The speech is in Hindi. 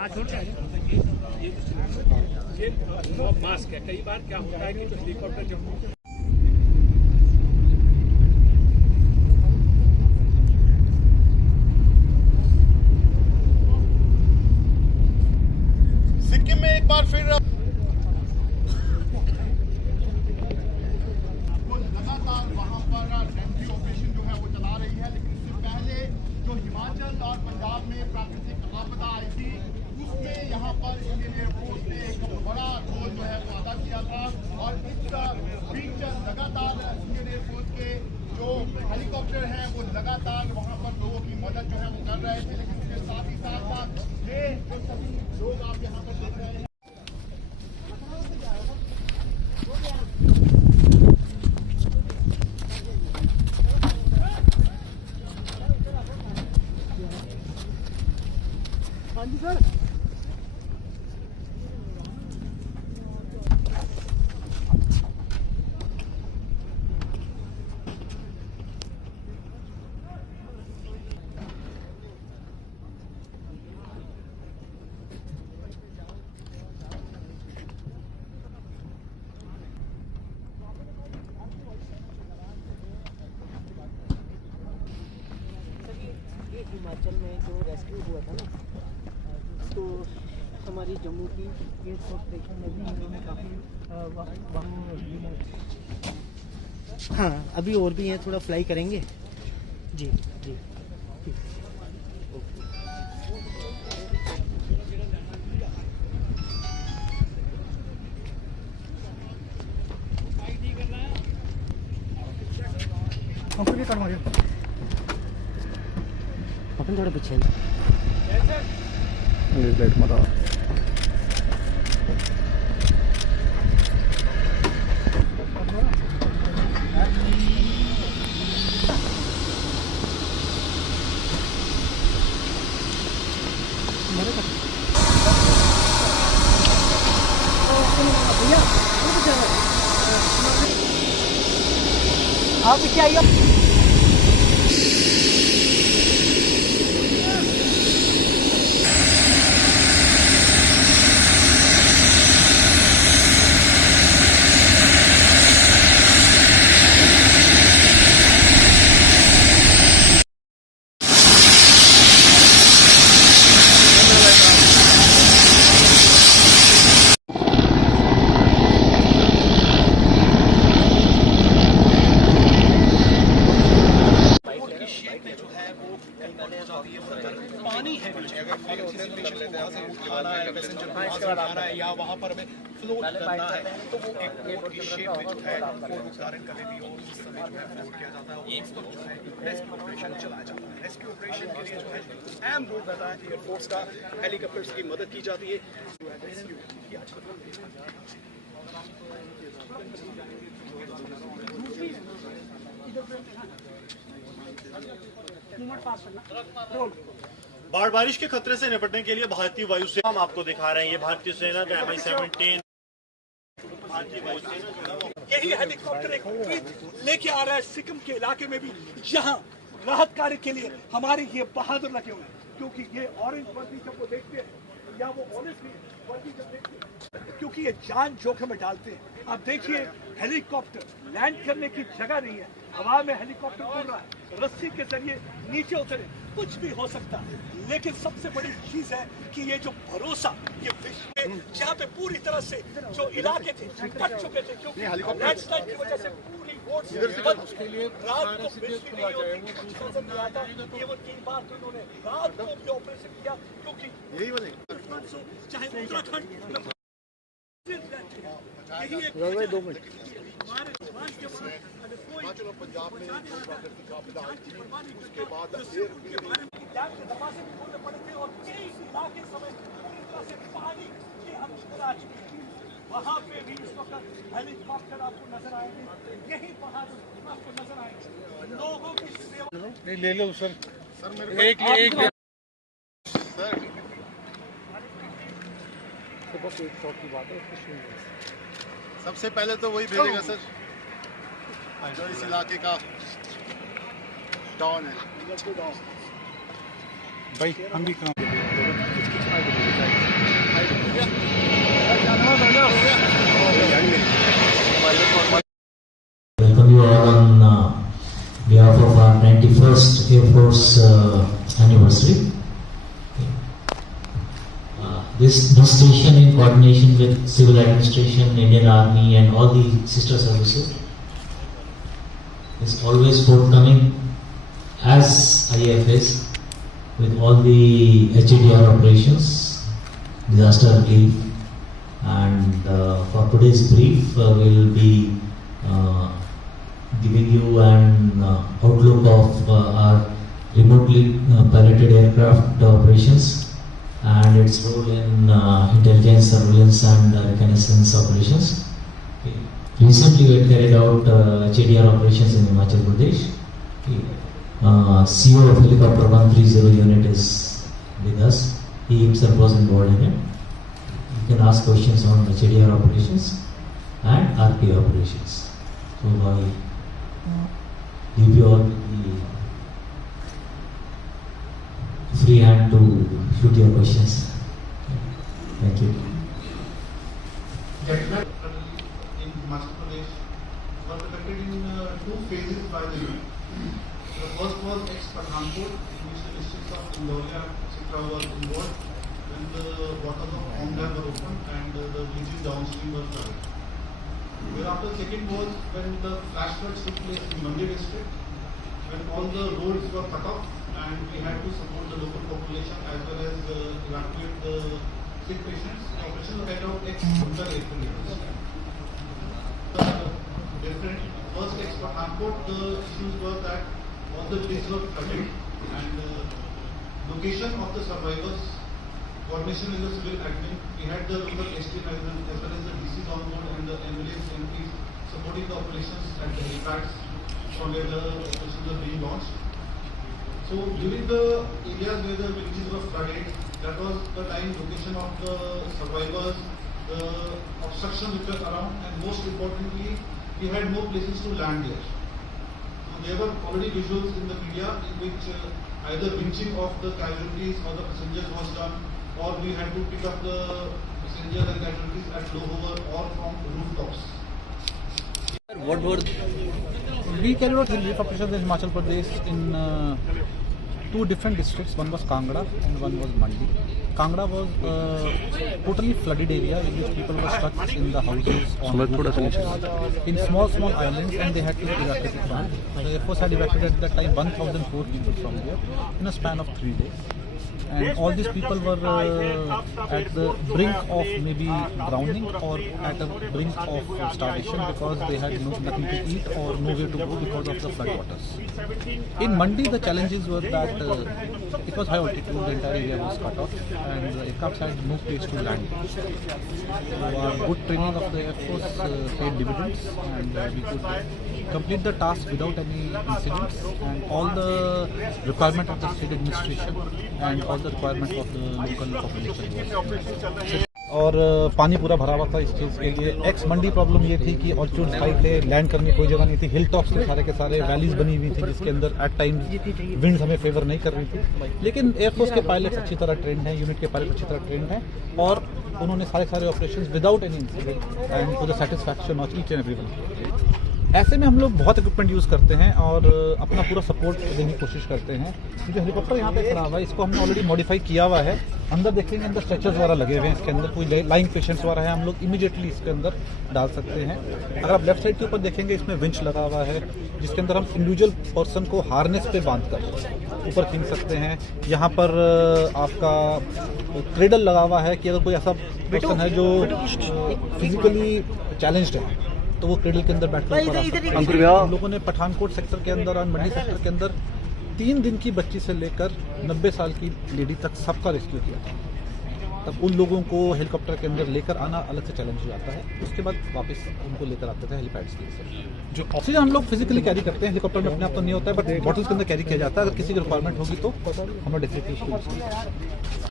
ये मास्क है। कई बार क्या होता है कि जो हेलीकॉप्टर जब सिक्किम में एक बार फिर लगातार वहां पर रेस्क्यू ऑपरेशन जो है वो चला रही है, लेकिन इससे पहले जो हिमाचल और पंजाब में प्राकृतिक आपदा आई थी उसमें यहाँ पर इंडियन एयरफोर्स ने एक बड़ा रोल जो है वो अदा किया था। और इस बीच लगातार इंडियन एयरफोर्स के जो हेलीकॉप्टर हैं वो लगातार वहाँ पर लोगों की मदद जो है वो कर रहे थे, लेकिन इसके साथ ही साथ ये जो सभी लोग आप यहाँ पर देख रहे हैं सर हिमाचल में जो रेस्क्यू हुआ था ना, तो हमारी जम्मू की एयर ऑपरेशन में भी इन्होंने काफ़ी हाँ अभी और भी हैं, थोड़ा फ्लाई करेंगे जी जी ठीक। कंपनी करवाइए अपन थोड़े पीछे लाइट मारा भैया आप पीछे आइए। पानी है या वहाँ पर हमें फ्लोट करना है तो वो एक बोट की शेप में जो है वो निर्धारण करेगी और उस समय जो है फ्लोट किया जाता है और उस वक्त जो है रेस्क्यू ऑपरेशन चलाया जाता है। रेस्क्यू ऑपरेशन के लिए जो है अहम रोल रहता है एयरफोर्स का, हेलीकॉप्टर्स की मदद की जाती है। रेस्क्यू किया जाता है। बाढ़ बारिश के खतरे से निपटने के लिए भारतीय वायुसेना हम आपको दिखा रहे हैं। ये भारतीय सेना का MI-17 भारतीय वायुसेना यही हेलीकॉप्टर एक लेके आ रहा है सिक्किम के इलाके में भी, जहां राहत कार्य के लिए हमारे ये बहादुर लगे हुए हैं, क्योंकि ये ऑरेंज वर्दी जब वो देखते हैं या वो ऑरेंज वर्दी जब देखते हैं, क्योंकि ये जान जोखिम में डालते हैं। आप देखिए हेलीकॉप्टर लैंड करने की जगह नहीं है, हवा में हेलीकॉप्टर उड़ रहा है, रस्सी के जरिए नीचे उतरे, कुछ भी हो सकता है। लेकिन सबसे बड़ी चीज है कि ये जो भरोसा, ये विश्व में जहाँ पे पूरी तरह से जो इलाके थे कट चुके थे, क्योंकि लैंडस्लाइड की वजह से पूरी रोड रात को बिजली नहीं होती, कुछ नजर नहीं आता। केवल 3 बार तो इन्होंने रात को भी ऑपरेशन किया, क्योंकि यही वजह चाहे उत्तराखंड यही एक 2 मिनट हिमाचल और पंजाब में प्राकृतिक आपदा आई थी, उसके बाद वहाँ पे भी इस वक्त हेलीकॉप्टर आपको नजर आएंगे, यही बहादुर आपको नजर आएंगे लोगों की सेवा। ले लो सर, मेरे एक सर बस एक शॉट की बात है, सबसे पहले तो वही भेजेगा सर जो इस इलाके का डॉन है। भाई हम भी काम you all on behalf of our 91st Air Force anniversary. This demonstration in coordination with Civil Administration, Indian Army and all the sister services is always forthcoming as IAF is with all the HADR operations, disaster relief, and for today's brief we will be giving you an outlook of our remotely piloted aircraft operations and its role in intelligence, surveillance and reconnaissance operations. Okay. Recently we had carried out HADR operations in Himachal Pradesh. Okay. CEO of Helicopter 130 unit is with us. He himself was involved in it. You can ask questions on HADR operations and RP operations. So I give you all the free hand to shoot your questions. Thank you. In Himachal Pradesh was conducted in 2 phases by the unit. The first was ex-Pathankot, in which the districts of Indauria, etc. were involved when the waters of Omdam were opened and the villages downstream were flooded. Thereafter, second was when the flash floods took place in Mandi district, when all the roads were cut off and we had to support the local population as well as evacuate the sick patients. The operation was carried out ex-Buntar April. Different first ex-Pathankot, the issues were that all the villages were flooded and location of the survivors, coordination with the civil admin. We had the local ST as well as the DCs on board and the ambulance MPs supporting the operations at the helipads from where the operations were being launched. So during the areas where the villages were flooded, that was the time location of the survivors, the obstruction which was around, and most importantly, we had no places to land there. So there were already visuals in the media in which either winching of the casualties or the passengers was done, or we had to pick up the passengers and casualties at low hover or from rooftops. We carried out relief operations in Himachal Pradesh in 2 different districts. One was Kangra and one was Mandi. Kangra was a totally flooded area in which people were stuck in the houses on rooftops, in small islands, and they had to evacuate from. The Air Force had evacuated at that time 1,004 people from there in a span of 3 days. And all these people were at the brink of maybe drowning or at the brink of starvation because they had nothing to eat or nowhere to go because of the floodwaters. In Mandi, the challenges were that it was high altitude, the entire area was cut off, and the aircraft had no place to land. So our good training of the Air Force paid dividends, and we could complete the task without any incidents, and all the requirement of the state administration and all the requirement of the local population. और पानी पूरा भरा हुआ था इस चीज़ के लिए। एक्स मंडी प्रॉब्लम ये थी कि ऑल्टीट्यूड हाई थे, लैंड करने की कोई जगह नहीं थी, हिल टॉप्स थे सारे के सारे, वैलीज बनी हुई थी जिसके अंदर एट टाइम्स विंड्स हमें फेवर नहीं कर रही थी। लेकिन एयरफोर्स के पायलट्स अच्छी तरह ट्रेंड हैं, यूनिट के पायलट अच्छी तरह ट्रेंड हैं और उन्होंने सारे operations without any incident and to the satisfaction of each and everyone. ऐसे में हम लोग बहुत इक्विपमेंट यूज़ करते हैं और अपना पूरा सपोर्ट देने की कोशिश करते हैं। जो हेलीकॉप्टर यहाँ पे खड़ा हुआ है इसको हमने ऑलरेडी मॉडिफाई किया हुआ है। अंदर देखेंगे अंदर स्ट्रेचर्स वगैरह लगे हुए हैं, इसके अंदर कोई लाइंग पेशेंट्स वगैरह है, हम लोग इमीडिएटली इसके अंदर डाल सकते हैं। अगर आप लेफ्ट साइड के ऊपर देखेंगे इसमें विंच लगा हुआ है जिसके अंदर हम इंडिविजुअल पर्सन को हार्नेस पे बांध कर ऊपर खींच सकते हैं। यहाँ पर आपका क्रेडल लगा हुआ है कि अगर कोई ऐसा पर्सन है जो फिजिकली चैलेंज्ड है तो वो क्रेडल के अंदर बैठकर हम लोगों ने पठानकोट सेक्टर के अंदर और मंडी सेक्टर के अंदर 3 दिन की बच्ची से लेकर 90 साल की लेडी तक सबका रेस्क्यू किया था। तब उन लोगों को हेलीकॉप्टर के अंदर लेकर आना अलग से चैलेंज हो जाता है। उसके बाद वापस उनको लेकर आते थे हेलीपैड्स के। जो ऑक्सीजन हम लोग फिजिकली कैरी करते हैं, हेलीकॉप्टर में अपने आप तो नहीं होता है, बट बॉटल्स के अंदर कैरी किया जाता है। अगर किसी की रिक्वायरमेंट होगी तो हम डेफिनेटली उसको यूज़ करेंगे।